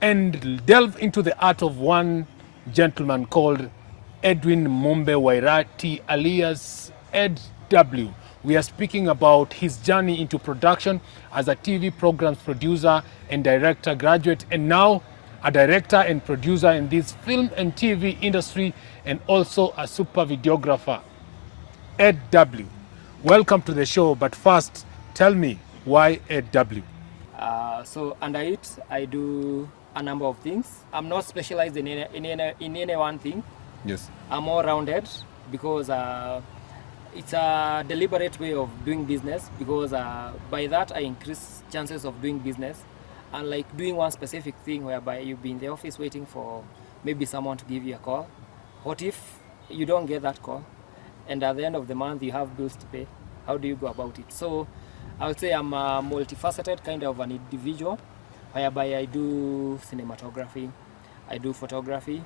and delve into the art of one gentleman called Edwin Mumbe Wairati, alias Ed W. We are speaking about his journey into production as a TV programs producer and director graduate, and now a director and producer in this film and TV industry, and also a super videographer. Ed W. Welcome to the show, but first, tell me why Ed W. So under it, I do a number of things. I'm not specialized in any one thing. Yes. I'm all rounded because it's a deliberate way of doing business, because by that I increase chances of doing business, unlike doing one specific thing whereby you've been in the office waiting for maybe someone to give you a call. What if you don't get that call, and at the end of the month you have bills to pay? How do you go about it? So I would say I'm a multifaceted kind of an individual, whereby I do cinematography, I do photography,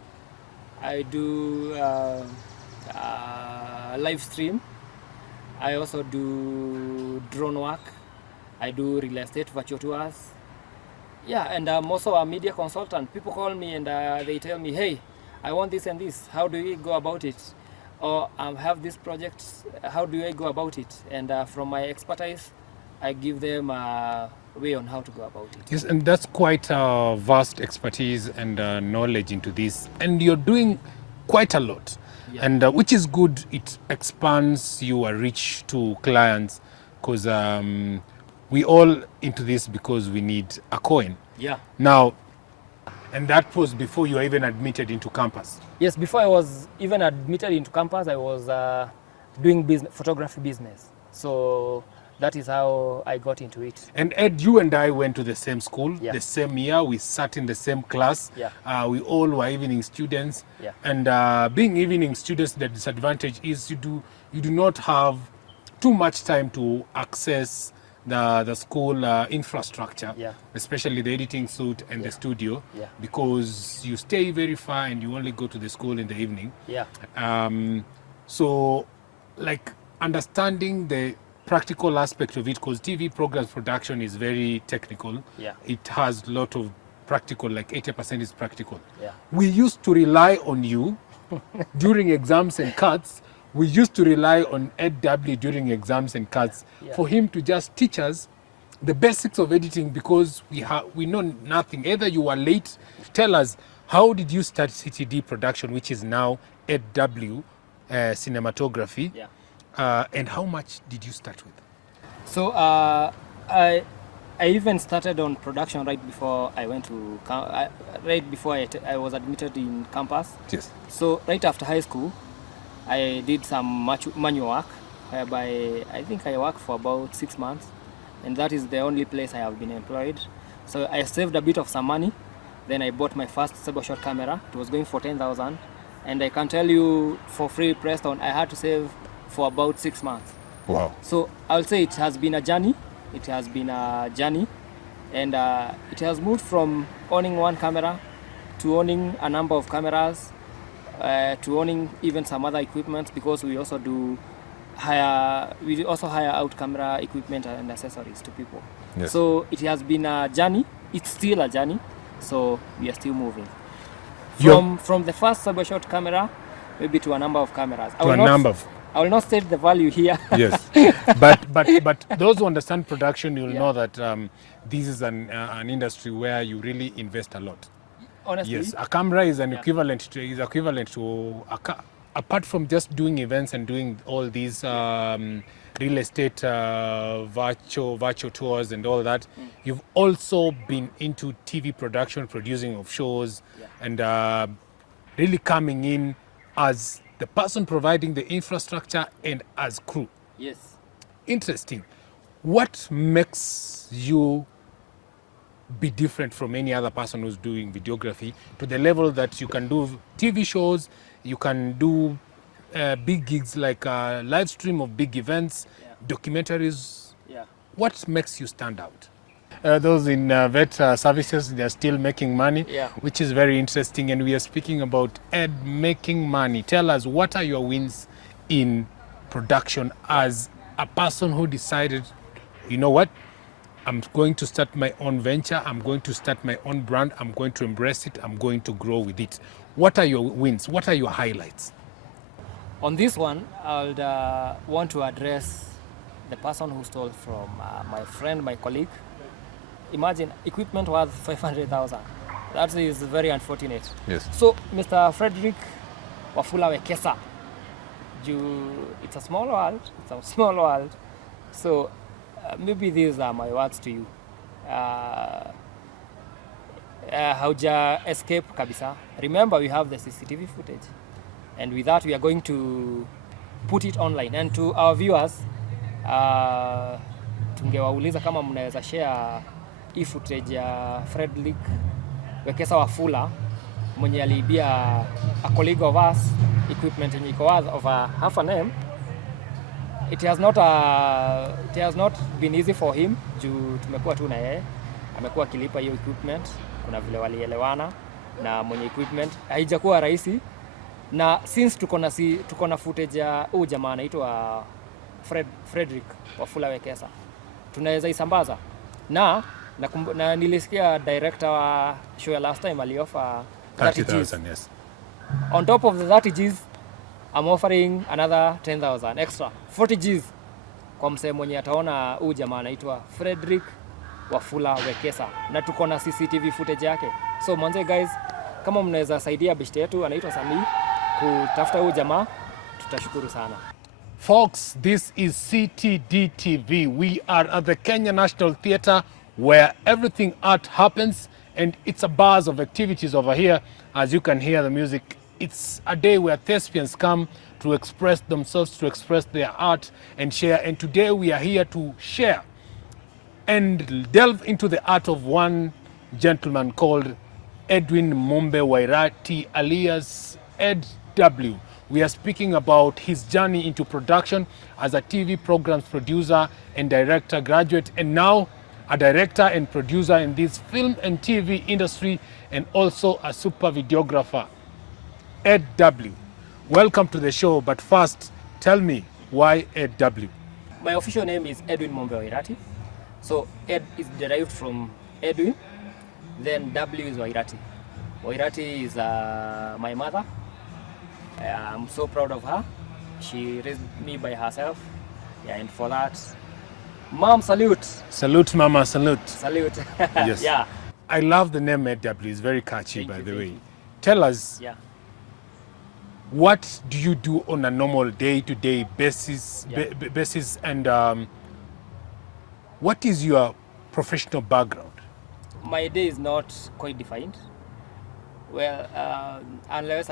I do live stream, I also do drone work, I do real estate virtual tours. Yeah, and I'm also a media consultant. People call me and they tell me, hey, I want this and this. How do we go about it? Or I have this project. How do I go about it? And from my expertise, I give them a way on how to go about it. Yes, and that's quite a vast expertise and knowledge into this. And you're doing quite a lot. Yeah. And which is good. It expands your reach to clients, because we all into this because we need a coin. Yeah. Now, and that was before you were even admitted into campus. Yes, before I was even admitted into campus, I was doing photography business. So that is how I got into it. And Ed, you and I went to the same school, Yeah. the same year. We sat in the same class. Yeah. We all were evening students. Yeah. And being evening students, the disadvantage is you do not have too much time to access the school infrastructure, Yeah. especially the editing suite and Yeah. the studio, Yeah. because you stay very far and you only go to the school in the evening. Yeah. So, like, understanding the practical aspect of it, because TV programs production is very technical. Yeah. It has a lot of practical, like 80% is practical. Yeah. We used to rely on you during exams and cuts. We used to rely on Ed W during exams and cuts, Yeah. for him to just teach us the basics of editing, because we know nothing. Either you were late, tell us, how did you start CTD production, which is now Ed W Cinematography? Yeah. And how much did you start with? So I even started on production right before I went to right before I was admitted in campus. Yes. So right after high school, I did some manual work, whereby I think I worked for about 6 months, and that is the only place I have been employed. So I saved a bit of some money. Then I bought my first shot camera. It was going for 10,000, and I can tell you for free, Preston, I had to save for about 6 months. Wow. So I'll say it has been a journey. It has been a journey, and it has moved from owning one camera to owning a number of cameras, to owning even some other equipment, because we also hire out camera equipment and accessories to people. Yes. So it has been a journey. It's still a journey. So we are still moving from the first shot camera, maybe to a number of cameras. I will not state the value here. Yes, but those who understand production, you'll Yeah. know that this is an industry where you really invest a lot. Honestly, Yes, a camera is Yeah. equivalent to apart from just doing events and doing all these real estate virtual tours and all that. You've also been into TV production, producing of shows, Yeah. and really coming in as the person providing the infrastructure and as crew. Yes. Interesting. What makes you be different from any other person who's doing videography, to the level that you can do TV shows, you can do big gigs like a live stream of big events, documentaries? Yeah. What makes you stand out? Those in vet services, they're still making money, Yeah. which is very interesting. And we are speaking about Ed making money. Tell us, what are your wins in production as a person who decided, you know what, I'm going to start my own venture. I'm going to start my own brand. I'm going to embrace it. I'm going to grow with it. What are your wins? What are your highlights? On this one, I would want to address the person who stole from my friend, my colleague. Imagine equipment worth 500,000. That is very unfortunate. Yes. So, Mr. Frederick Wafula Wekesa, it's a small world. It's a small world. So, maybe these are my words to you. Hauja escape kabisa. Remember, we have the CCTV footage, and with that, we are going to put it online. And to our viewers, tungewauliza kama mnaweza share hii footage ya Frederick Wekesa Wafula mwenye aliibia a colleague of us equipment yenye iko worth of half an M. It has not been easy for him juu tumekuwa tu na yeye, amekuwa akilipa hiyo equipment. Kuna vile walielewana na mwenye equipment, haijakuwa rahisi. Na since tuko na footage ya huyu jamaa anaitwa Frederick Wafula Wekesa, tunaweza isambaza na nilisikia director wa show ya last time aliofa 30,000. Yes. On top of the 30 Gs, I'm offering another 10,000 extra, 40 Gs kwa msee mwenye ataona huyu jamaa anaitwa Frederick Wafula Wekesa, na tuko na CCTV footage yake. So mwanze guys, kama mnaweza saidia beshte yetu anaitwa Sami kutafuta huyu jamaa, tutashukuru sana. Folks, this is CTD TV. We are at the Kenya National Theatre where everything art happens, and it's a buzz of activities over here. As you can hear the music, it's a day where thespians come to express themselves, to express their art and share. And today we are here to share and delve into the art of one gentleman called Edwin Mombe Wairati, alias Ed W. We are speaking about his journey into production as a TV programs producer and director graduate, and now a director and producer in this film and TV industry, and also a super videographer. Ed W. Welcome to the show, but first, tell me, why Ed W? My official name is Edwin Mombe Wairati. So Ed is derived from Edwin, then W is Wairati. Wairati is my mother. I'm so proud of her. She raised me by herself. Yeah, and for that, Mom, salute. Salute, Mama, salute. Salute. Yes. Yeah. I love the name Ed W. It's very catchy, by the way. You. Tell us, Yeah. what do you do on a normal day-to-day basis, and what is your professional background? My day is not quite defined. Well, unless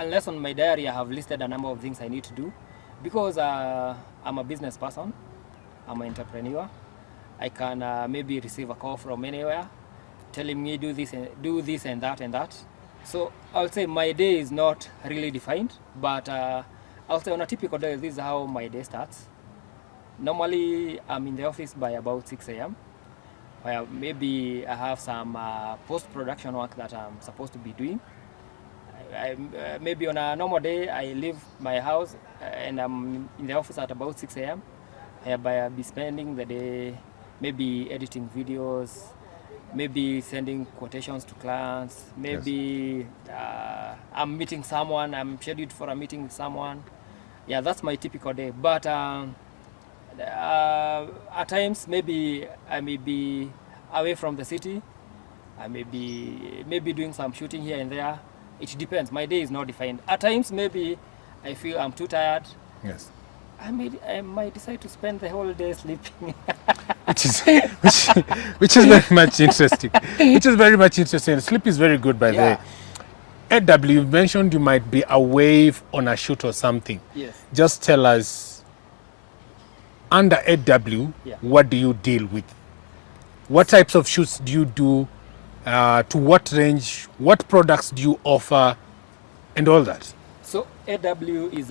unless on my diary I have listed a number of things I need to do, because I'm a business person, I'm an entrepreneur. I can maybe receive a call from anywhere telling me do this and that. So I'll say my day is not really defined, but I'll say on a typical day, this is how my day starts. Normally, I'm in the office by about 6 a.m. where maybe I have some post-production work that I'm supposed to be doing. Maybe on a normal day, I leave my house and I'm in the office at about 6 a.m. whereby I'll be spending the day maybe editing videos, maybe sending quotations to clients, maybe I'm meeting someone, I'm scheduled for a meeting with someone. Yeah, that's my typical day. But at times, maybe I may be away from the city. I may be doing some shooting here and there. It depends. My day is not defined. At times, maybe I feel I'm too tired. Yes. I might decide to spend the whole day sleeping. which is very much interesting. Which is very much interesting. Sleep is very good, by the way. Ed W, you mentioned you might be away on a shoot or something. Yes. Just tell us, under Ed W, what do you deal with? What types of shoots do you do? To what range? What products do you offer? And all that. So AW is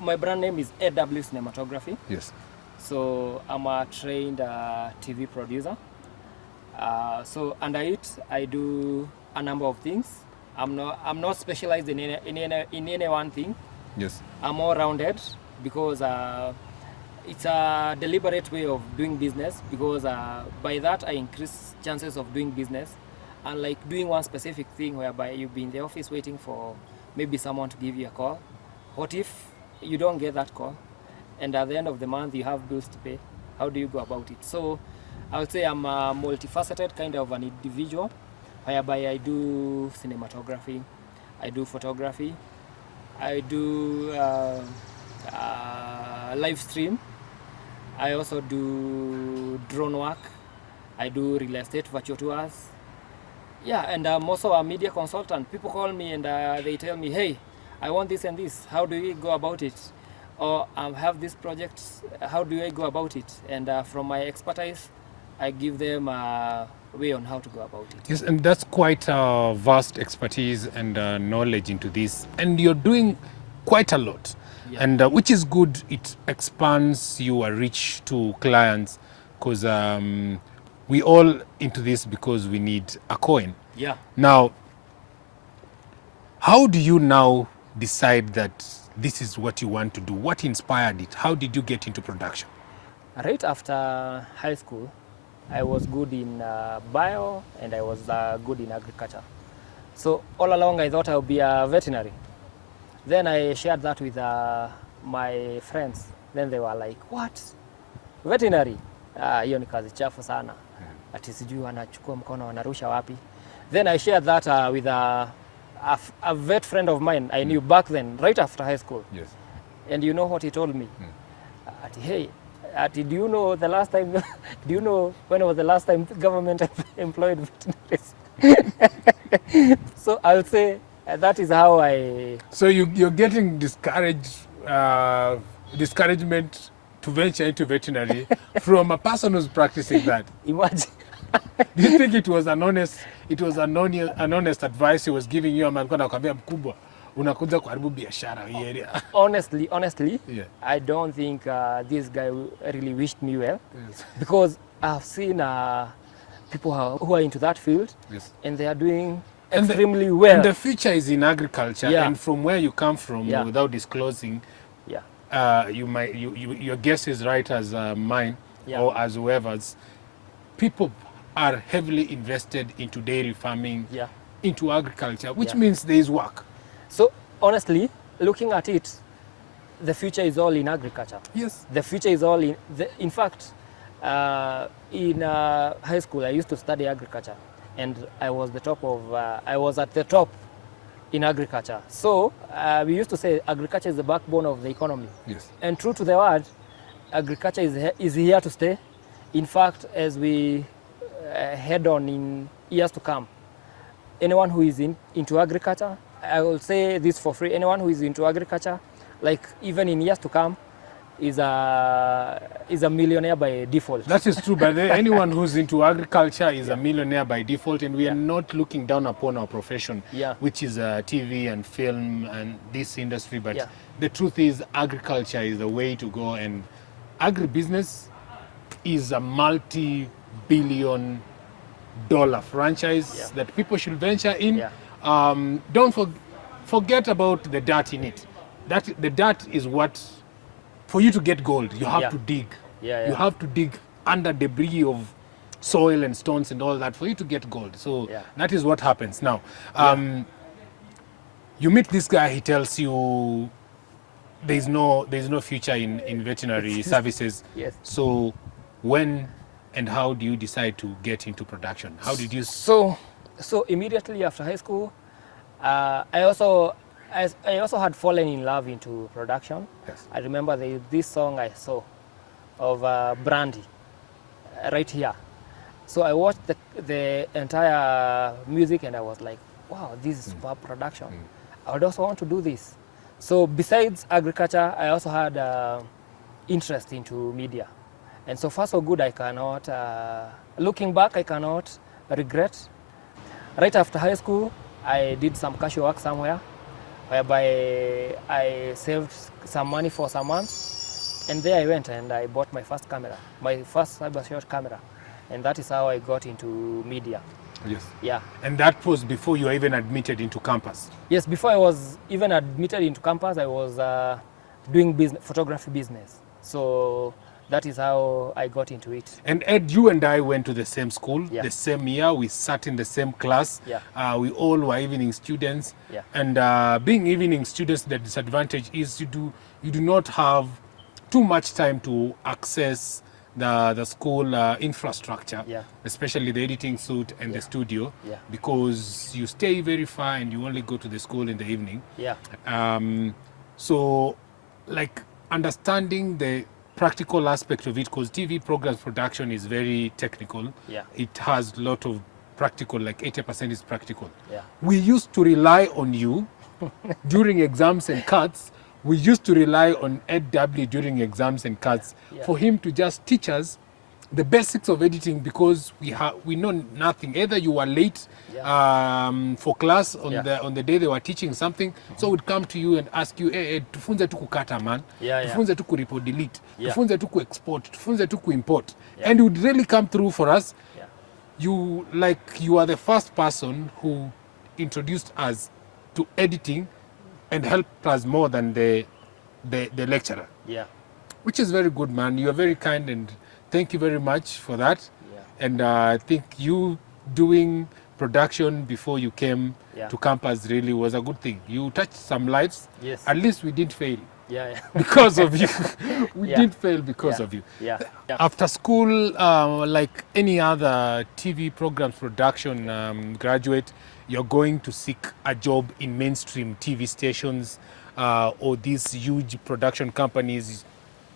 my brand name is AW Cinematography. Yes. So I'm a trained TV producer. So under it, I do a number of things. I'm not specialized in any one thing. Yes. I'm all rounded because it's a deliberate way of doing business, because by that I increase chances of doing business, and like doing one specific thing whereby you be in the office waiting for maybe someone to give you a call. What if you don't get that call, and at the end of the month you have bills to pay? How do you go about it? So I would say I'm a multifaceted kind of an individual, whereby I do cinematography, I do photography, I do live stream, I also do drone work, I do real estate virtual tours. Yeah, and I'm also a media consultant. People call me and they tell me, hey, I want this and this. How do we go about it? Or I have this project. How do I go about it? And from my expertise, I give them a way on how to go about it. Yes, and that's quite a vast expertise and knowledge into this. And you're doing quite a lot. Yeah. And which is good. It expands your reach to clients, because we all into this because we need a coin. Yeah. Now, how do you now decide that this is what you want to do? What inspired it? How did you get into production? Right after high school, I was good in bio and I was good in agriculture. So all along I thought I would be a veterinary. Then I shared that with my friends. Then they were like, what? Veterinary? Hiyo ni kazi chafu sana. Ati sijui wanachukua mkono wanarusha wapi. Then I shared that with a vet friend of mine I knew back then, right after high school. Yes. And you know what he told me? Ati, hey, do you know the last time, do you know when was the last time the government employed veterinaries? So I'll say that is how I... So you're getting discouragement to venture into veterinary from a person who's practicing that. Imagine. Do you think it was an honest advice he was giving you, ama alikuwa anakuambia mkubwa unakuja kuharibu biashara hii area? Honestly, Yeah. I don't think this guy really wished me well. Yes. Because I've seen people who are into that field, Yes. and they are doing And extremely well. And the future is in agriculture. Yeah. And from where you come from, Yeah. without disclosing, Yeah. your guess is right as mine, Yeah. or as whoever's. People are heavily invested into dairy farming, Yeah. into agriculture, which Yeah. means there is work. So honestly, looking at it, the future is all in agriculture. Yes. The future is all in fact, in high school, I used to study agriculture, and I was at the top in agriculture. So we used to say agriculture is the backbone of the economy. Yes. And true to the word, agriculture is here to stay. In fact, as we head on in years to come, anyone who is into agriculture, I will say this for free, anyone who is into agriculture, like even in years to come, is a millionaire by default. That is true, but anyone who's into agriculture is a millionaire by default, and we are not looking down upon our profession, which is TV and film and this industry. But the truth is, agriculture is the way to go, and agribusiness is a multi-billion-dollar franchise that people should venture in. Don't forget about the dirt in it. The dirt is what, for you to get gold, you have to dig. You have to dig under debris of soil and stones and all that for you to get gold. So that is what happens. Now, you meet this guy, he tells you there's no future in veterinary services. Yes. So when and how do you decide to get into production? How did you... So immediately after high school, I also had fallen in love into production. Yes. I remember this song I saw of Brandy right here. So I watched the entire music and I was like, wow, this is superb production. I would also want to do this. So besides agriculture, I also had interest into media. And so far so good, I cannot, looking back, I cannot regret. Right after high school, I did some casual work somewhere, whereby I saved some money for some months, and there I went and I bought my first camera, my first cyber shot camera, and that is how I got into media. Yes. Yeah. And that was before you were even admitted into campus? Yes, before I was even admitted into campus, I was doing photography business. So that is how I got into it. And Ed, you and I went to the same school, Yeah. the same year. We sat in the same class. Yeah. We all were evening students. Yeah. And being evening students, the disadvantage is you do not have too much time to access the school infrastructure, Yeah. especially the editing suite and Yeah. the studio, Yeah. because you stay very far and you only go to the school in the evening. Yeah. So, like, understanding the practical aspect of it, because TV programs production is very technical. Yeah. It has a lot of practical, like 80% is practical. Yeah. We used to rely on you during exams and cuts. We used to rely on Ed W during exams and cuts Yeah. for him to just teach us the basics of editing, because we know nothing. Either you were late for class on the day they were teaching something, so we'd come to you and ask you, hey, tufunze tu kukata man, tufunze tu report delete, tufunze tu export, tufunze tu import, and it would really come through for us. You are the first person who introduced us to editing and helped us more than the lecturer. Yeah. Which is very good, man. You are very kind, and thank you very much for that. Yeah. And I think you doing production before you came to campus really was a good thing. You touched some lives. Yes. At least we didn't fail. Yeah. Because of you. We didn't fail because of you. Yeah. After school, like any other TV programs production graduate, you're going to seek a job in mainstream TV stations or these huge production companies,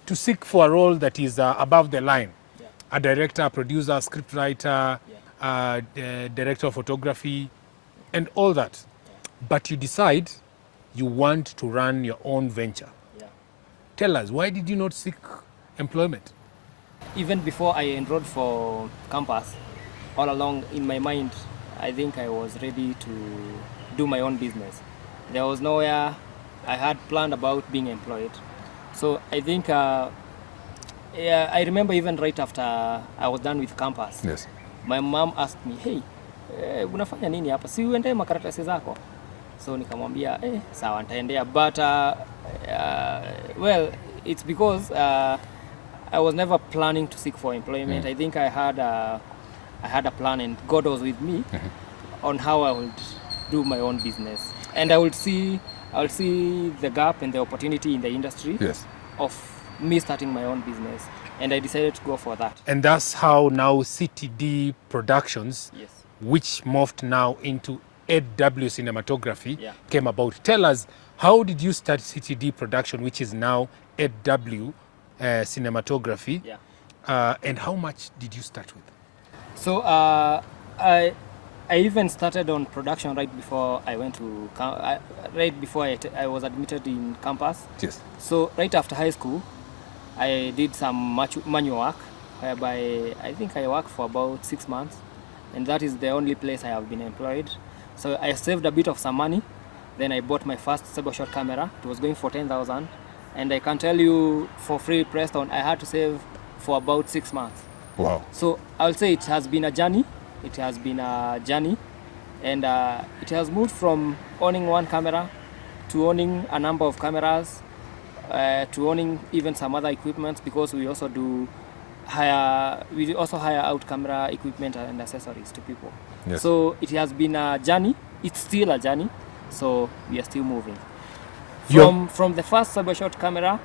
to seek for a role that is above the line. A director, a producer, scriptwriter, director of photography, and all that. But you decide you want to run your own venture. Tell us, why did you not seek employment? Even before I enrolled for campus, all along in my mind, I think I was ready to do my own business. There was nowhere I had planned about being employed. So I think, I remember even right after I was done with campus, my mom asked me, hey, unafanya nini hapa? Si uende makaratasi zako? So nikamwambia, sawa nitaendea. But, well, it's because I was never planning to seek for employment. I think I had a plan, and God was with me on how I would do my own business. And I will see the gap and the opportunity in the industry of me starting my own business. And I decided to go for that. And that's how now CTD Productions, which morphed now into Dablew Cinematography, came about. Tell us, how did you start CTD Production, which is now Dablew Cinematography, and how much did you start with? So I even started on production right before I went to I was admitted in campus. Yes. So right after high school, I did some manual work, whereby I think I worked for about 6 months, and that is the only place I have been employed. So I saved a bit of some money. Then I bought my first cybershot camera. It was going for 10,000, and I can tell you, for free Preston, I had to save for about 6 months. Wow. So I'll say it has been a journey. It has been a journey, and it has moved from owning one camera to owning a number of cameras, to owning even some other equipment, because we also hire out camera equipment and accessories to people. Yes. So it has been a journey. It's still a journey. So we are still moving from the first cybershot camera,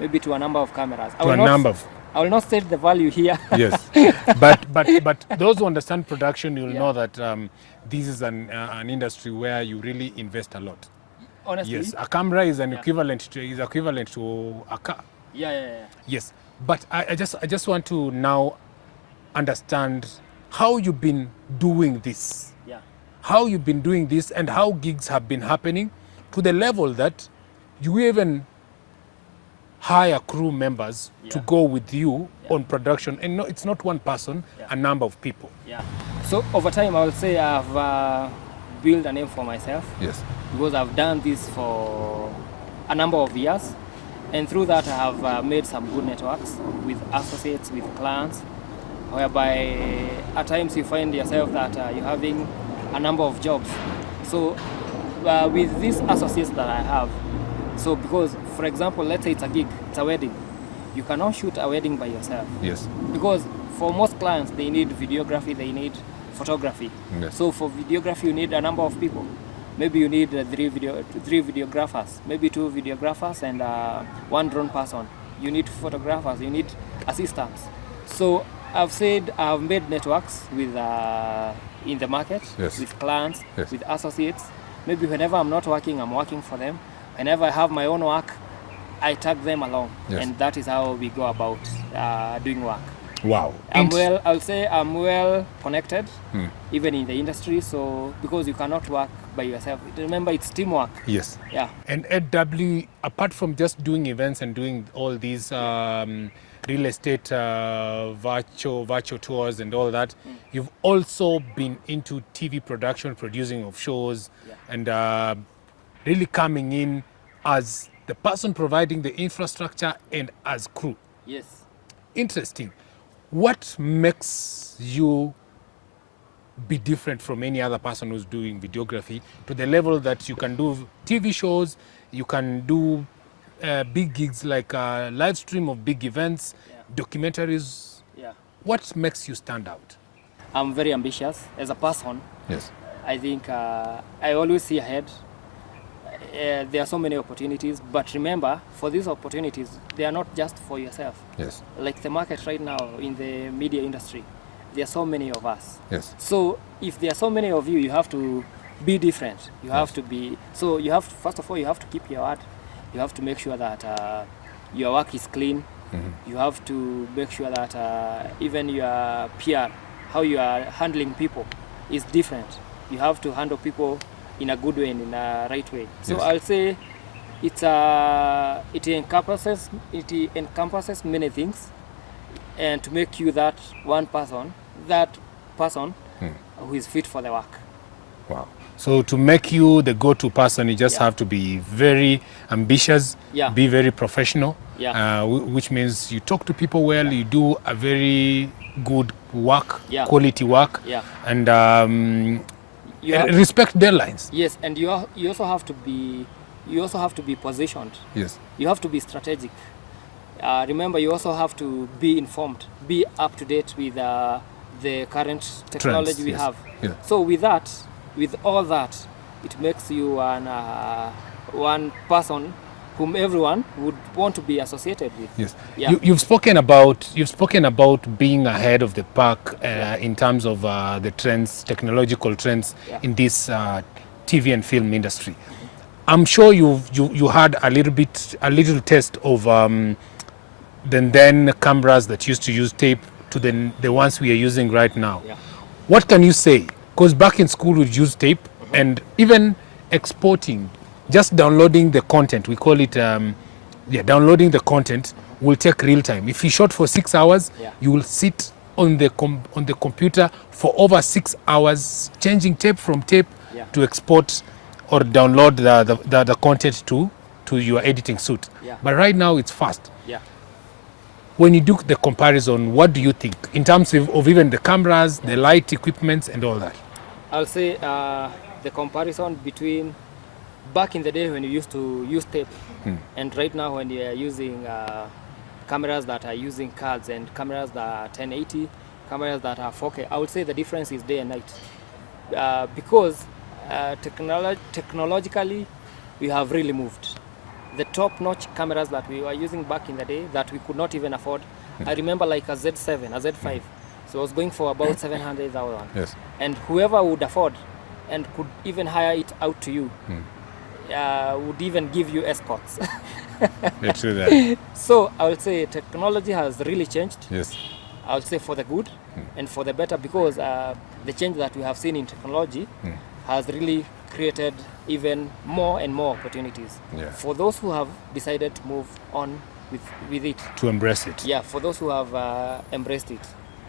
maybe to a number of cameras. I will not state the value here. Yes, but those who understand production, you'll know that this is an industry where you really invest a lot. Honestly, yes, a camera is an equivalent to a car. Yes, but I just want to now understand how you've been doing this. How you've been doing this, and how gigs have been happening to the level that you even hire crew members to go with you on production. And no, it's not one person, a number of people. So over time, I will say I've built a name for myself. Yes. Because I've done this for a number of years. And through that, I have made some good networks with associates, with clients, whereby at times you find yourself that you're having a number of jobs. So with these associates that I have, so because, for example, let's say it's a gig, it's a wedding. you cannot shoot a wedding by yourself. Yes. Because for most clients, they need videography, they need photography. Yes. So for videography, you need a number of people. Maybe you need three videographers, maybe 2 videographers and 1 drone person. You need photographers, you need assistants. So I've made networks with in the market, Yes. with clients, Yes. with associates. Maybe whenever I'm not working, I'm working for them. Whenever I have my own work, I tag them along. Yes. And that is how we go about doing work. Wow. I'll say I'm well connected, even in the industry. So because you cannot work by yourself, remember it's teamwork. Yes. Yeah. And at Dablew, apart from just doing events and doing all these real estate virtual tours and all that, you've also been into TV production, producing of shows, and really coming in as the person providing the infrastructure and as crew. Yes. Interesting. What makes you be different from any other person who's doing videography to the level that you can do TV shows, you can do big gigs like a live stream of big events, documentaries? Yeah. What makes you stand out? I'm very ambitious as a person. Yes. I think I always see ahead. There are so many opportunities, but remember, for these opportunities, they are not just for yourself. Yes. Like the market right now in the media industry, there are so many of us. Yes. So if there are so many of you, you have to be different. You have to be, so you have, first of all, you have to keep your word. You have to make sure that your work is clean. You have to make sure that even your PR, how you are handling people is different. You have to handle people in a good way and in a right way. So Yes. I'll say it encompasses many things, and to make you that person who is fit for the work. Wow. So to make you the go-to person, you just have to be very ambitious, be very professional, which means you talk to people well, you do a very good work, quality work, and respect deadlines. Yes, and you also have to be positioned. Yes. You have to be strategic. Remember, you also have to be informed, be up to date with the current technology Trends, we yes. have. Yeah. So with all that, it makes you one person whom everyone would want to be associated with. Yes. Yeah. You've spoken about being ahead of the pack in terms of the trends, technological trends in this TV and film industry. I'm sure you had a little taste of then cameras that used to use tape to the ones we are using right now. Yeah. What can you say? Because back in school we'd use tape, and even exporting, just downloading the content, we call it downloading the content will take real time. If you shot for 6 hours, you will sit on the computer for over 6 hours changing tape from tape to export or download the content to your editing suite. But right now it's fast. When you do the comparison, what do you think in terms of even the cameras, the light equipments and all that? I'll say the comparison between back in the day when you used to use tape and right now when you are using cameras that are using cards and cameras that are 1080, cameras that are 4K, I would say the difference is day and night. Because technologically we have really moved. The top-notch cameras that we were using back in the day that we could not even afford. I remember like a Z7, a Z5. So I was going for about 700,000. Yes. And whoever would afford and could even hire it out to you would even give you escorts. It's true that. So I would say technology has really changed. Yes. I would say for the good and for the better, because the change that we have seen in technology has really created even more and more opportunities for those who have decided to move on with it. To embrace it. Yeah, for those who have embraced it.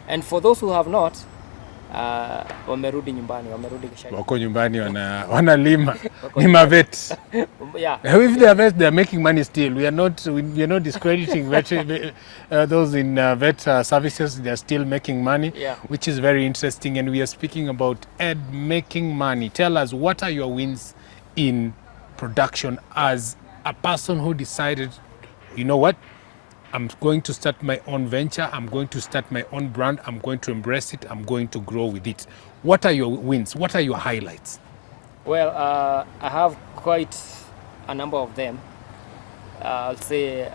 And for those who have not, wamerudi nyumbani, wamerudi kishani. Wako nyumbani wanalima. Ni mavet. If they are vet, they are making money still. We are not discrediting those in vet services. They are still making money, which is very interesting. And we are speaking about Ed making money. Tell us, what are your wins in production as a person who decided, you know what, I'm going to start my own venture. I'm going to start my own brand. I'm going to embrace it. I'm going to grow with it. What are your wins? What are your highlights? Well, I have quite a number of them. I'll say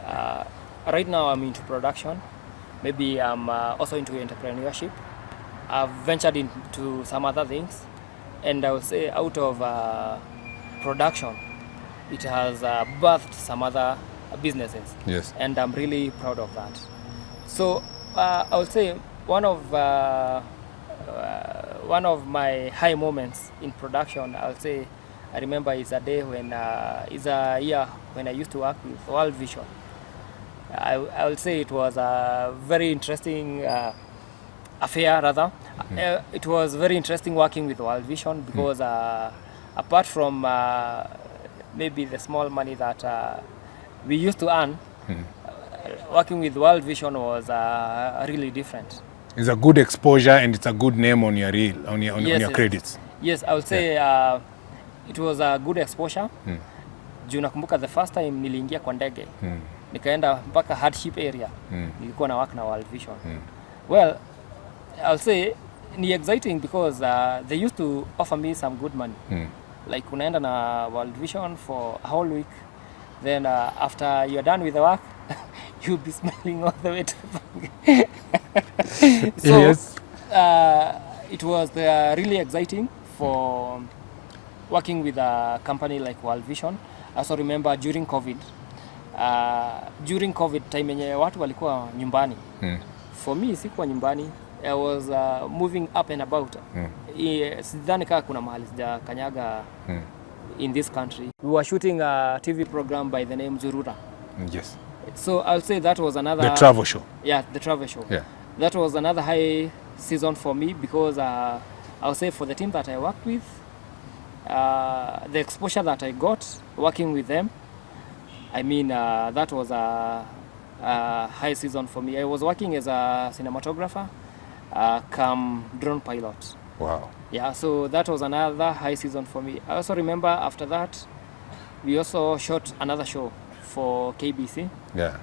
right now I'm into production. Maybe I'm also into entrepreneurship. I've ventured into some other things, and I would say out of production, it has birthed some other businesses. Yes. And I'm really proud of that. So I would say one of my high moments in production, I would say, I remember is a day when is a year when I used to work with World Vision. I would say it was a very interesting affair rather. It was very interesting working with World Vision because apart from maybe the small money that we used to earn, working with World Vision was really different. It's a good exposure and it's a good name on your reel, on your Yes. credits. Yes, I would say it was a good exposure. Juu nakumbuka the first time niliingia kwa ndege nikaenda mpaka hardship area nilikuwa na work na World Vision. Well, I'll say ni exciting because they used to offer me some good money. Like unaenda na World Vision for a whole week, then after you're done with the work you'll be smiling all the way to the bank. So Yes. it was really exciting for working with a company like World Vision. I also remember during COVID time yenye watu walikuwa nyumbani. For me sikuwa nyumbani. I was moving up and about. Sidhani kama kuna mahali sijakanyaga in this country. We were shooting a TV program by the name Zurura. Yes. So I'll say that was another... The travel show. Yeah, the travel show. Yeah. That was another high season for me because I'll say for the team that I worked with, the exposure that I got working with them, I mean, that was a high season for me. I was working as a cinematographer, come drone pilot. Wow. Yeah, so that was another high season for me. I also remember after that, we also shot another show for KBC. Yeah.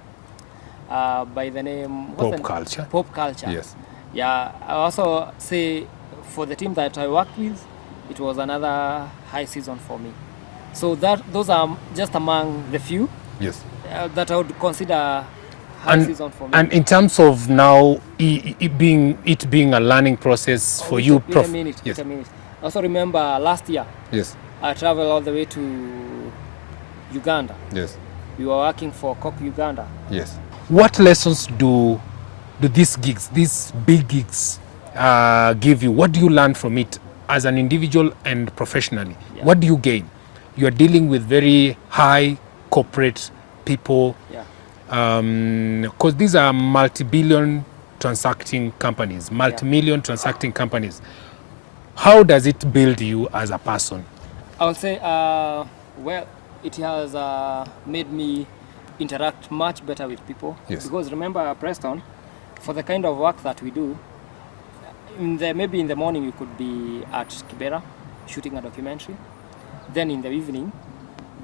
By the name... Pop Culture. Pop Culture. Yes. Yeah, I also say for the team that I worked with, it was another high season for me. So those are just among the few Yes. that I would consider high season for me. And in terms of now it being a learning process for you, Wait a minute. Yes. I also remember last year, Yes. I traveled all the way to Uganda. Yes. We were working for Coke Uganda. Yes. What lessons do these gigs, these big gigs, give you? What do you learn from it as an individual and professionally? Yeah. What do you gain? You are dealing with very high corporate people. Yeah. Because these are multi-billion transacting companies, multi-million transacting companies. How does it build you as a person? I would say, well, it has made me interact much better with people. Yes. Because remember, Preston, for the kind of work that we do, maybe in the morning you could be at Kibera shooting a documentary. Then in the evening,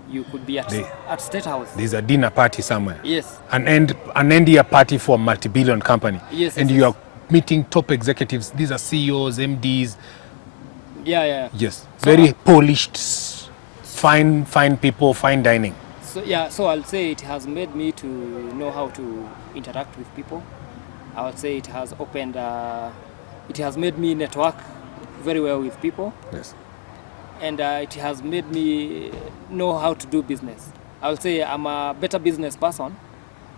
you could be at State House. There's a dinner party somewhere. Yes. An end year party for a multi-billion company. Yes. And yes, you yes. are meeting top executives. These are CEOs, MDs. Yeah. Yes. So, Very polished, fine people, fine dining. So I'll say it has made me to know how to interact with people. I would say it has opened, it has made me network very well with people. Yes. And it has made me know how to do business. I would say I'm a better business person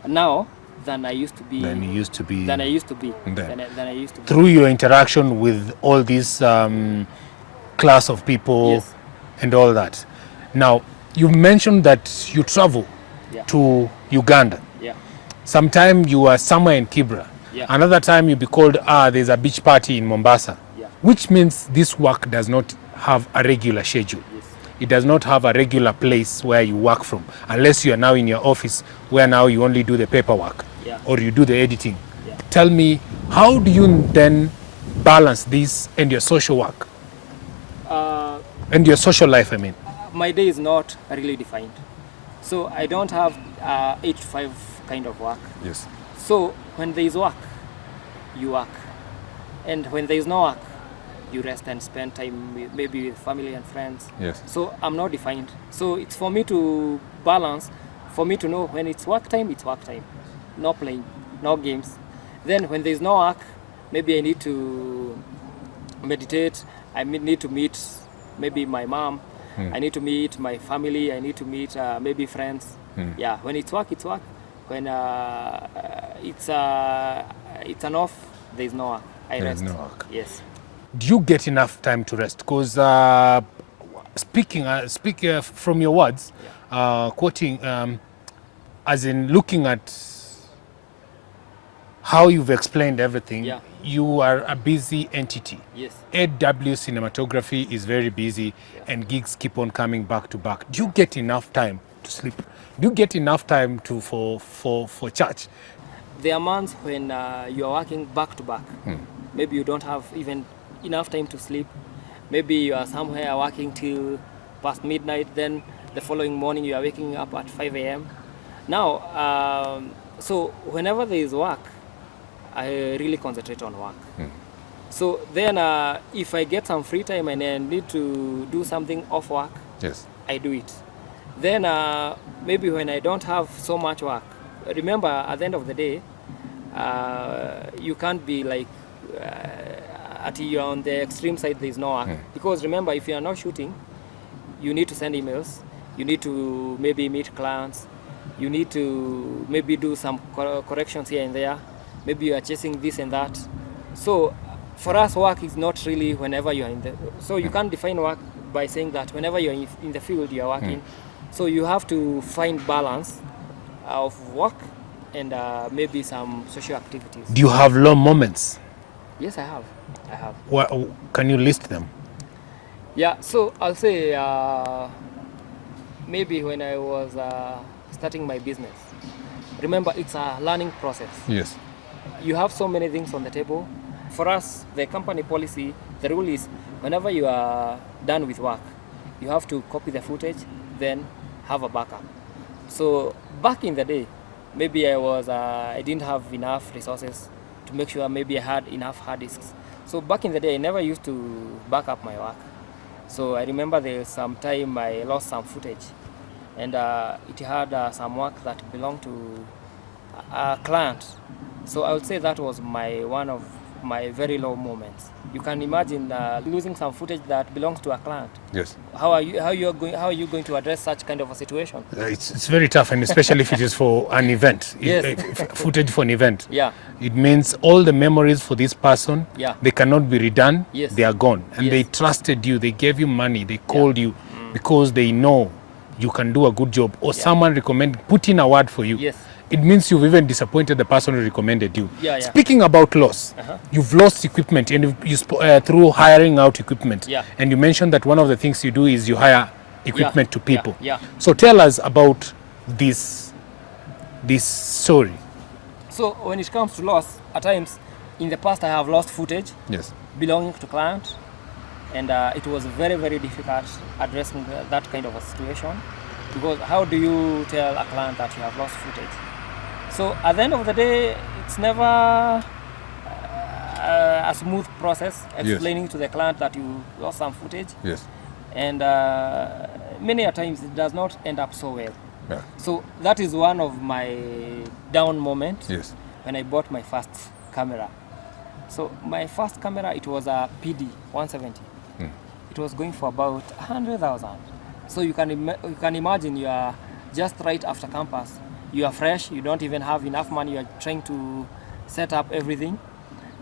now than I used to be. Than you used to be. Than I used to be. Then. Than I used to be. Through your interaction with all these class of people. Yes. And all that. Now, you mentioned that you travel to Uganda. Yeah. Sometime you are somewhere in Kibra. Yeah. Another time you be called, there's a beach party in Mombasa. Yeah. Which means this work does not have a regular schedule. Yes. It does not have a regular place where you work from, unless you are now in your office where now you only do the paperwork or you do the editing. Yeah. Tell me, how do you then balance this and your social work? And your social life, I mean. My day is not really defined. So I don't have 8 to 5 kind of work. Yes. So when there is work, you work. And when there is no work, you rest and spend time maybe with family and friends. Yes. So I'm not defined. So it's for me to balance, for me to know when it's work time, no playing, no games. Then when there's no work, maybe I need to meditate, need to meet maybe my mom, I need to meet my family, I need to meet maybe friends. Yeah, when it's work, it's work. When it's an off, there's no work. I There's rest. no work. Yes. Do you get enough time to rest? Because speaking from your words, quoting, as in looking at how you've explained everything, Yeah. you are a busy entity. Yes. Dablew Cinematography is very busy, and gigs keep on coming back to back. Do you get enough time to sleep? Do you get enough time to for church? There are months when you are working back to back. Maybe you don't have even enough time to sleep. Maybe you are somewhere working till past midnight, then the following morning you are waking up at 5 a.m. Now, so whenever there is work, I really concentrate on work. So then if I get some free time and I need to do something off work, Yes. I do it. Then maybe when I don't have so much work, remember at the end of the day, you can't be like you're on the extreme side, there is no work. Because remember, if you are not shooting, you need to send emails, you need to maybe meet clients, you need to maybe do some corrections here and there, maybe you are chasing this and that. So for us, work is not really whenever you are in the, so you can't define work by saying that whenever you're in the field you are working. So you have to find balance of work and maybe some social activities. Do you have low moments? Yes, I have. What, can you list them? Yeah, so I'll say maybe when I was starting my business, remember it's a learning process. Yes. You have so many things on the table. For us, the company policy, the rule is whenever you are done with work, you have to copy the footage, then have a backup. So back in the day, maybe I didn't have enough resources to make sure maybe I had enough hard disks. So back in the day, I never used to back up my work. So I remember there was some time I lost some footage, and it had some work that belonged to a client. So I would say that was one of my very low moments. You can imagine losing some footage that belongs to a client. Yes. How are you going to address such kind of a situation? It's very tough, and especially if it is for an event. Yes. Footage for an event. Yeah. It means all the memories for this person, Yeah. they cannot be redone. Yes. They are gone. And Yes. they trusted you. They gave you money. They called you because they know you can do a good job, or someone put in a word for you. Yes. It means you've even disappointed the person who recommended you. Yeah. Speaking about loss, you've lost equipment, and through hiring out equipment. Yeah. And you mentioned that one of the things you do is you hire equipment to people. Yeah. So tell us about this story. So when it comes to loss, at times in the past I have lost footage Yes. belonging to client, and it was very, very difficult addressing that kind of a situation, because how do you tell a client that you have lost footage? So at the end of the day, it's never a smooth process explaining to the client that you lost some footage. Yes. And many a times it does not end up so well. Yeah. So that is one of my down moments. Yes. When I bought my first camera. So my first camera, it was a PD 170. It was going for about 100,000. So you can imagine you are just right after campus. You are fresh, you don't even have enough money, you are trying to set up everything.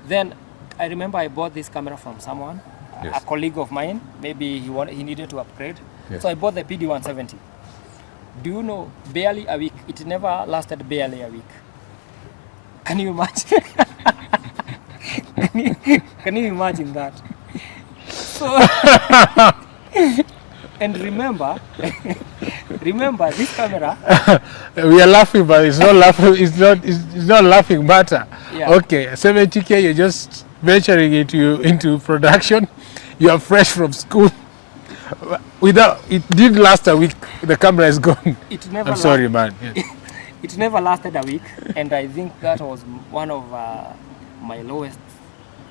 Then I remember I bought this camera from someone, Yes. a colleague of mine, maybe he needed to upgrade. Yes. So I bought the PD 170. Do you know, barely a week, it never lasted barely a week. Can you imagine? Can you imagine that? So, and remember this camera. We are laughing, but it's not laughing. It's not laughing matter. Yeah. Okay, 70K. You're just venturing into production. You are fresh from school. Without it didn't last a week. The camera is gone. It never. I'm sorry, man. Yeah. It never lasted a week, and I think that was one of my lowest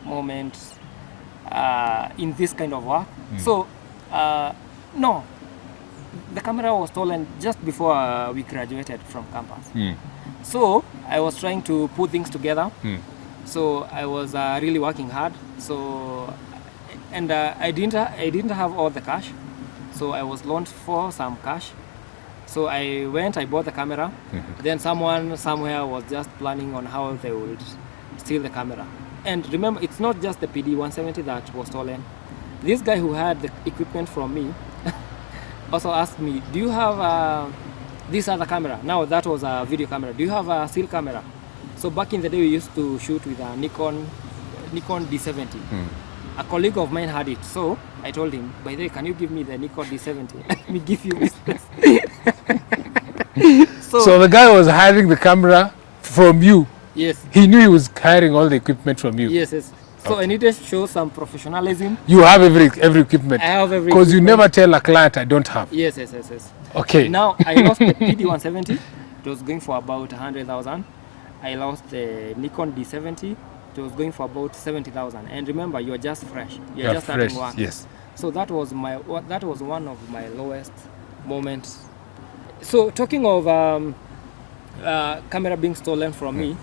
moments in this kind of work. So, no, the camera was stolen just before we graduated from campus. So I was trying to put things together. So I was really working hard. So, and I didn't have all the cash. So I was loaned for some cash. So I went, I bought the camera. Then someone somewhere was just planning on how they would steal the camera. And remember, it's not just the PD-170 that was stolen. This guy who had the equipment from me also asked me, do you have this other camera? Now that was a video camera. Do you have a still camera? So back in the day, we used to shoot with a Nikon D70. A colleague of mine had it, so I told him, by the way, can you give me the Nikon D70? Let me give you business. So the guy was hiring the camera from you. Yes. He knew he was hiring all the equipment from you. Yes, yes. So I needed to show some professionalism. You have every equipment. I have every. Because you equipment. never tell a client I don't have. Yes, yes, yes, yes. Okay. Now I lost the PD-170. It was going for about 100,000. I lost the Nikon D70. It was going for about 70,000. And remember, you're just fresh. You're just fresh. starting work. Yes. So that was one of my lowest moments. So talking of camera being stolen from me,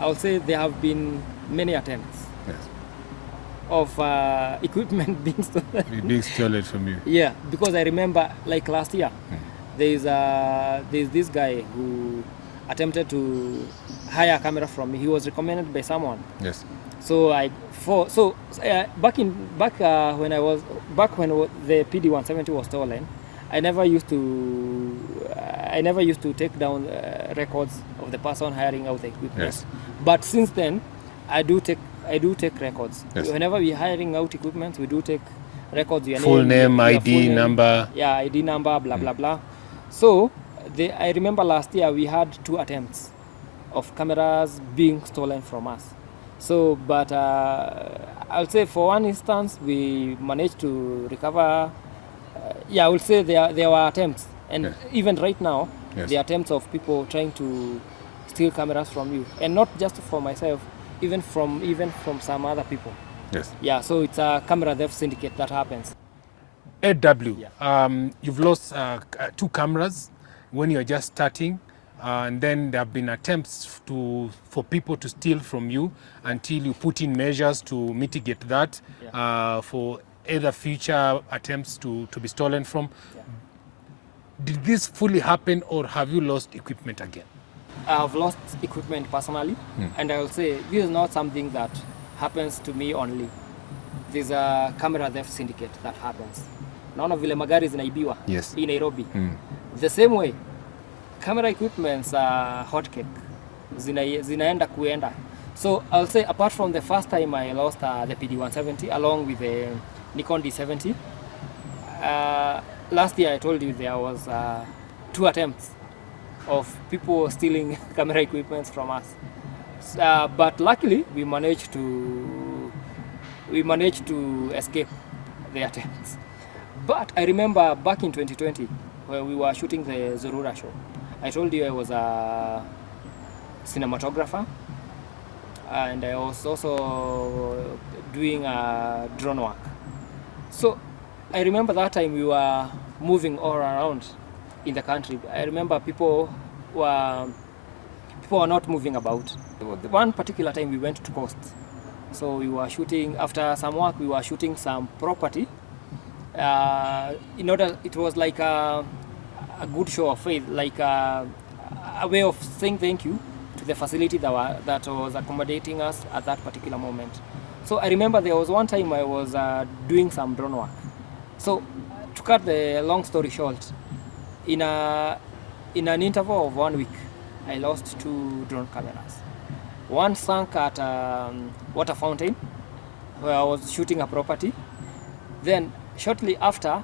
I would say there have been many attempts of equipment being stolen. Being stolen from you. Yeah, because I remember like last year, there's this guy who attempted to hire a camera from me. He was recommended by someone. Yes. So back when the PD-170 was stolen, I never used to take down records of the person hiring out the equipment. Yes. But since then, I do take records. Yes. Whenever we're hiring out equipment, we do take records. Your Full name, your ID full name, number. Yeah, ID number, blah blah blah. So I remember last year we had 2 attempts of cameras being stolen from us. So, but I'll say for one instance we managed to recover. I would say there were attempts, and even right now, the attempts of people trying to steal cameras from you, and not just for myself, even from some other people. Yes. Yeah, so it's a camera theft syndicate that happens. Dablew, you've lost 2 cameras when you're just starting, and then there have been attempts for people to steal from you until you put in measures to mitigate that for either future attempts to be stolen from. Did this fully happen, or have you lost equipment again? I've lost equipment personally, and I will say this is not something that happens to me only. There's a camera theft syndicate that happens. Naona vile magari zinaibiwa in Nairobi. The same way, camera equipments are hotcake. Zinaenda kuenda. So I'll say apart from the first time I lost the PD-170 along with the Nikon D70, last year I told you there was 2 attempts of people stealing camera equipment from us. But luckily we managed to escape the attempts. But I remember back in 2020 when we were shooting the Zorura show, I told you I was a cinematographer, and I was also doing drone work. So I remember that time we were moving all around in the country. I remember people were not moving about. One particular time we went to coast. So we were shooting, after some work, we were shooting some property. It was like a good show of faith, like a way of saying thank you to the facility that was accommodating us at that particular moment. So I remember there was one time I was doing some drone work. So to cut the long story short, in an interval of 1 week, I lost 2 drone cameras. One sank at water fountain where I was shooting a property. Then shortly after,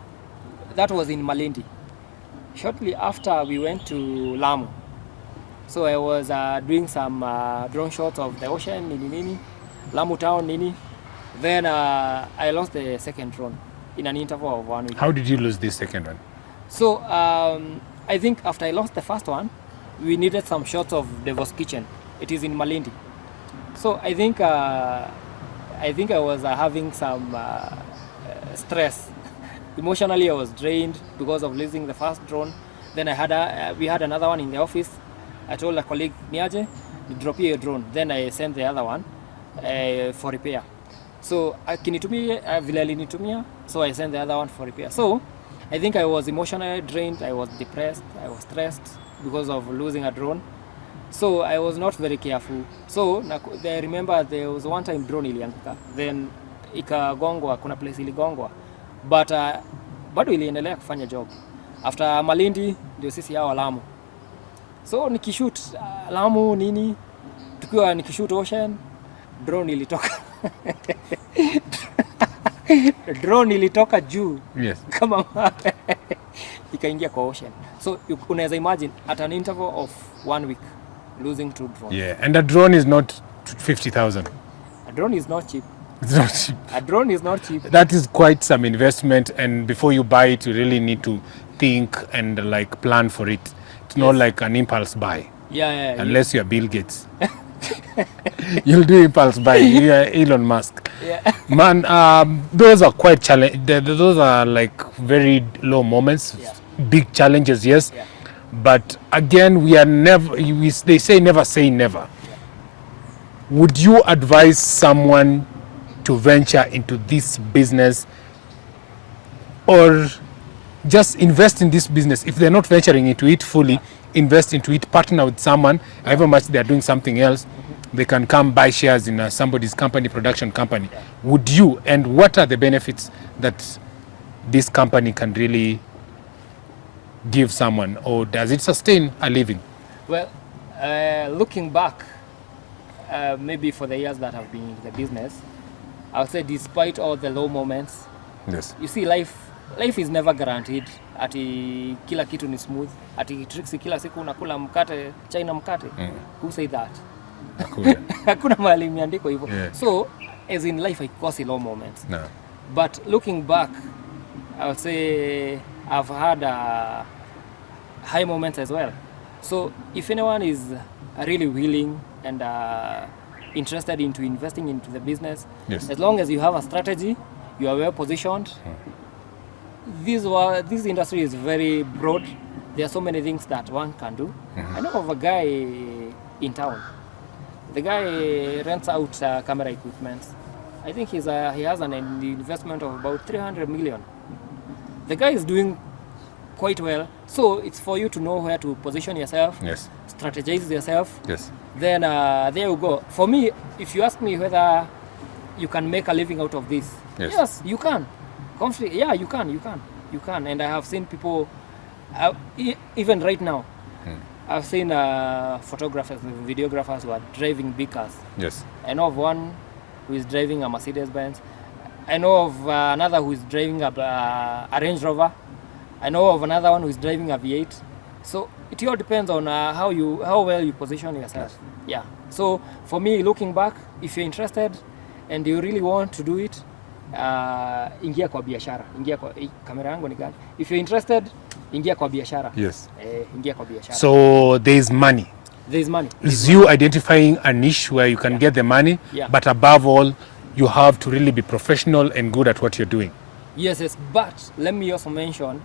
that was in Malindi. Shortly after we went to Lamu. So I was doing some drone shots of the ocean, Lamu town, Then I lost the second drone. in an interval of 1 week. How did you lose this second one? So I think after I lost the first one, we needed some shots of Devil's Kitchen. It is in Malindi. So I think I was having some stress. Emotionally, I was drained because of losing the first drone. Then we had another one in the office. I told a colleague, Niaje, drop your drone. Then I sent the other one for repair. So akinitumia, so I sent the other one for repair. So I think I was emotionally drained, I was depressed, I was stressed because of losing a drone. So I was not very careful. So I remember there was one time drone ilianguka, then ikagongwa, kuna place iligongwa. But bado iliendelea kufanya job. After Malindi ndio sisi hao Lamu. So nikishoot Lamu nini, tukiwa nikishoot Ocean, drone ilitoka. Drone ilitoka juu. Yes. Kama ikaingia kwa Ocean. So unaweza imagine at an interval of 1 week losing 2 drones. Yeah, and a drone is not 50,000. A drone is not cheap. It's not cheap. A drone is not cheap. That is quite some investment, and before you buy it, you really need to think and like plan for it. It's not like an impulse buy. Yeah. Unless you're Bill Gates. You'll do impulse buy. You're Elon Musk. Yeah. Man, those are quite challenge. Those are like very low moments. Yeah. Big challenges, yes. Yeah. But again, we are never. They say never say never. Yeah. Would you advise someone to venture into this business, or just invest in this business? If they're not venturing into it fully, invest into it, partner with someone, however much they're doing something else, they can come buy shares in somebody's company, production company. Would you, and what are the benefits that this company can really give someone, or does it sustain a living? Well, looking back, maybe for the years that I've been in the business, I would say despite all the low moments, Yes. you see life is never guaranteed. Ati kila kitu ni smooth. Ati Trixie kila siku unakula mkate, China mkate. Who say that? Hakuna mahali imeandikwa hivyo. Yeah. So, as in life, I cause low moments. No. But looking back, I would say I've had high moments as well. So if anyone is really willing and interested into investing into the business, Yes. as long as you have a strategy, you are well positioned. This industry is very broad. There are so many things that one can do. I know of a guy in town. The guy rents out camera equipment. I think he has an investment of about 300 million. The guy is doing quite well. So it's for you to know where to position yourself, Yes. strategize yourself. Yes. Then there you go. For me, if you ask me whether you can make a living out of this, yes you can. Yeah, you can. And I have seen people, even right now, I've seen photographers and videographers who are driving big cars. Yes. I know of one who is driving a Mercedes-Benz. I know of another who is driving a Range Rover. I know of another one who is driving a V8. So it all depends on how well you position yourself. Yeah. So for me, looking back, if you're interested and you really want to do it, ingia kwa biashara. Kamera yangu ni gani? If you're interested, ingia kwa biashara. Yes. Ingia kwa biashara. So there's money. There's money. Is you identifying a niche where you can get the money, but above all, you have to really be professional and good at what you're doing. Yes. But let me also mention.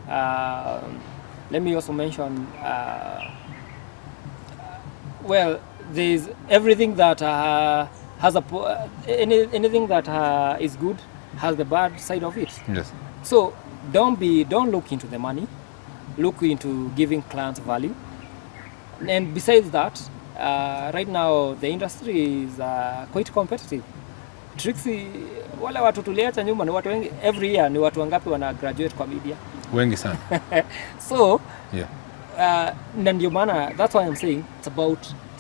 Well, there's everything that has anything that is good has the bad side of it. Yes. So don't look into the money. Look into giving clients value. And besides that, right now the industry is quite competitive. Trixie, wale watu tuliacha nyuma ni watu wengi. Every year ni watu wangapi wana graduate kwa media? Wengi sana. So, yeah. Na ndio maana, that's why I'm saying it's about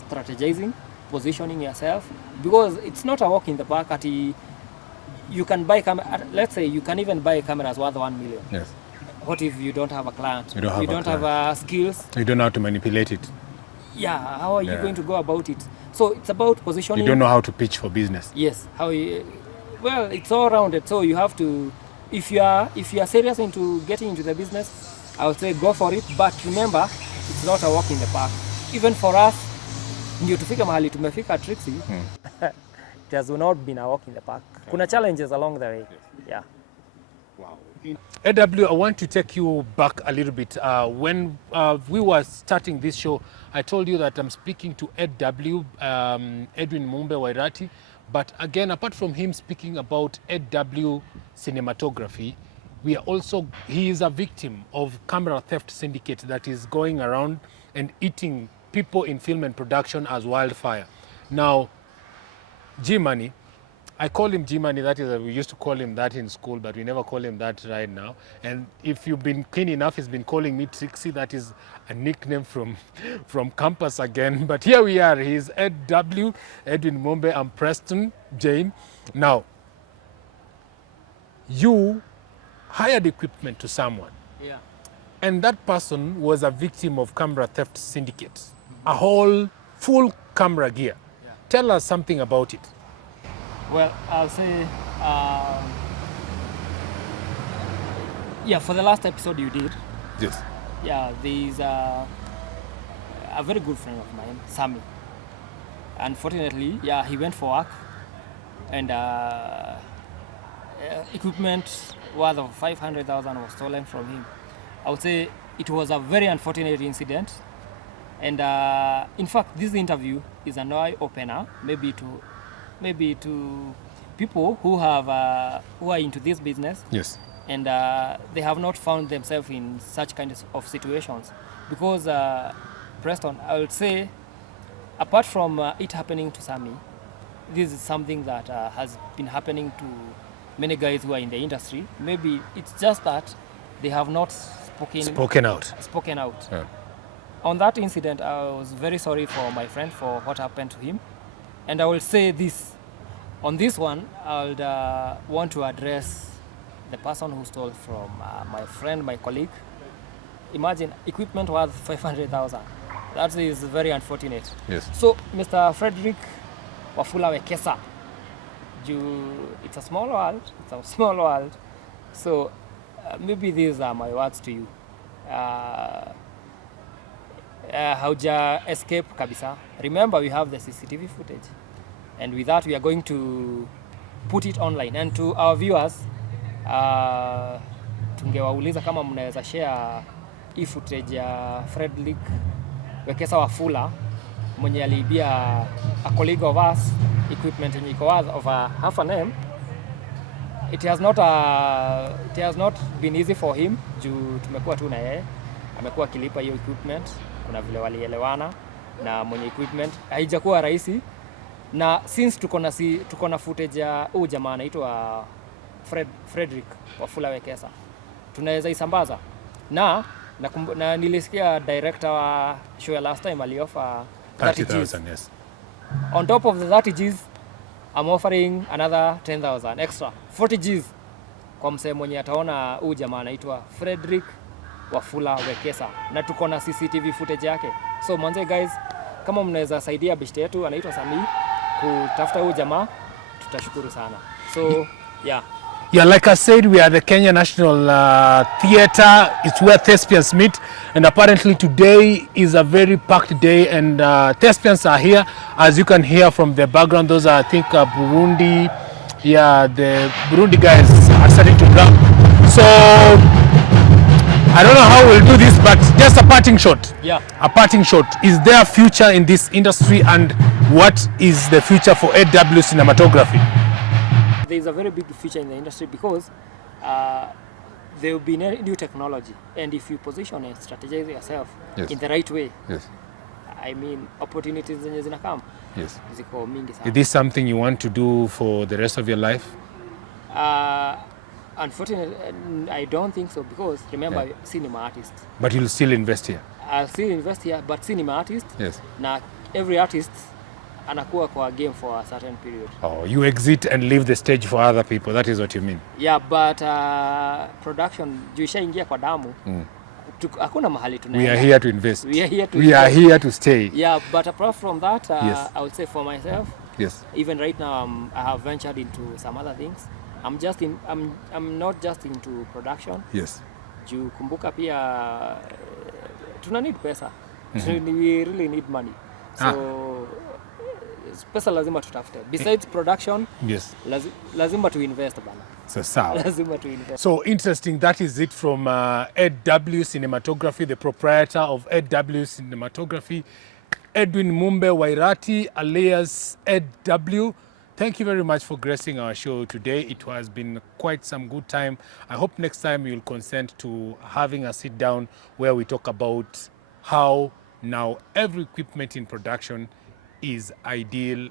strategizing, positioning yourself, because it's not a walk in the park. You can buy let's say you can even buy cameras worth 1 million. Yes. What if you don't have a client? You don't have skills. You don't know how to manipulate it. Yeah, how are you going to go about it? So it's about positioning. You don't know how to pitch for business. Yes, well, it's all rounded. So you have to if you are serious into getting into the business, I would say go for it, but remember it's not a walk in the park. Even for us, ndio tufika mahali tumefika Trixie, it has not been a walk in the park. Kuna challenges along the way. Yeah. Wow. AW, I want to take you back a little bit. When we were starting this show, I told you that I'm speaking to AW, Edwin Mumbe Wairati. But again, apart from him speaking about AW cinematography, he is a victim of camera theft syndicate that is going around and eating people in film and production as wildfire. Now, G-Money, I call him G-Money, that is, we used to call him that in school, but we never call him that right now. And if you've been keen enough, he's been calling me Trixie, that is a nickname from campus again. But here we are, he's Edwin Mumbe, and Preston Jane. Now, you hired equipment to someone. Yeah. And that person was a victim of camera theft syndicate. A whole full camera gear. Yeah. Tell us something about it. Well, I'll say, yeah, for the last episode you did, Yes. yeah, there's a very good friend of mine, Sammy. Unfortunately, yeah, he went for work, and equipment worth of 500,000 was stolen from him. I would say it was a very unfortunate incident, and in fact, this interview is an eye opener, maybe to people who are into this business. Yes. And they have not found themselves in such kinds of situations, because Preston, I would say, apart from it happening to Sammy, this is something that has been happening to many guys who are in the industry. Maybe it's just that they have not spoken out. Yeah. On that incident, I was very sorry for my friend for what happened to him. And I will say this, on this one, I would want to address the person who stole from my friend, my colleague. Imagine equipment worth 500,000. That is very unfortunate. Yes. So, Mr. Frederick Wafula Wekesa, it's a small world. So, maybe these are my words to you. Hauja escape kabisa. Remember, we have the CCTV footage, and with that we are going to put it online. And to our viewers, tungewauliza kama mnaweza share hii footage ya Frederick Wekesa Wafula mwenye aliibia a colleague of us equipment yenye iko worth of half an M. It has not been easy for him, juu tumekuwa tu na yeye, amekuwa akilipa hiyo equipment. Kuna vile walielewana na mwenye equipment, haijakuwa rahisi. Na since tuko na footage ya huyu jamaa anaitwa Frederick Wafula Wekesa, tunaweza isambaza. Na nilisikia director wa show last time aliofa 30,000. Yes. On top of the 30 Gs, I'm offering another 10,000 extra, 40 Gs kwa msee mwenye ataona huyu jamaa anaitwa Frederick Wafula Wekesa, na tuko na CCTV footage yake. So mwanze guys, kama mnaweza saidia bishte yetu anaitwa Sami kutafuta huyu jamaa, tutashukuru sana. So yeah. Yeah, like I said, we are the Kenya National Theatre. It's where thespians meet, and apparently today is a very packed day, and thespians are here, as you can hear from the background. Those are, I think, Burundi. Yeah, the Burundi guys are starting to drum. So I don't know how we'll do this, but just a parting shot. Yeah. A parting shot. Is there a future in this industry, and what is the future for AW cinematography? There is a very big future in the industry, because there will be new technology, and if you position and strategize yourself in the right way, I mean, opportunities zenye zinakam ziko mingi sana. Is this something you want to do for the rest of your life? Unfortunately, I don't think so, because remember, cinema artist. But you'll still invest here? I'll still invest here, but cinema artist, na every artist anakuwa kwa game for a certain period. Oh, you exit and leave the stage for other people. That is what you mean? Yeah, but production, juisha ingia kwa damu. Hakuna mahali tunaenda. We are here to invest. We are here to stay. Yeah, but apart from that, I would say for myself, yes, even right now, I have ventured into some other things. I'm not just into production. Yes. Juu kumbuka pia tuna need pesa. We really need money. So pesa lazima tutafute. Besides production, Yes. lazima to invest bana. So sawa. Lazima to invest. So interesting. That is it from Ed W Cinematography, the proprietor of Ed W Cinematography, Edwin Mumbe Wairati, alias Ed W. Thank you very much for gracing our show today. It has been quite some good time. I hope next time you'll consent to having a sit down where we talk about how now every equipment in production is ideal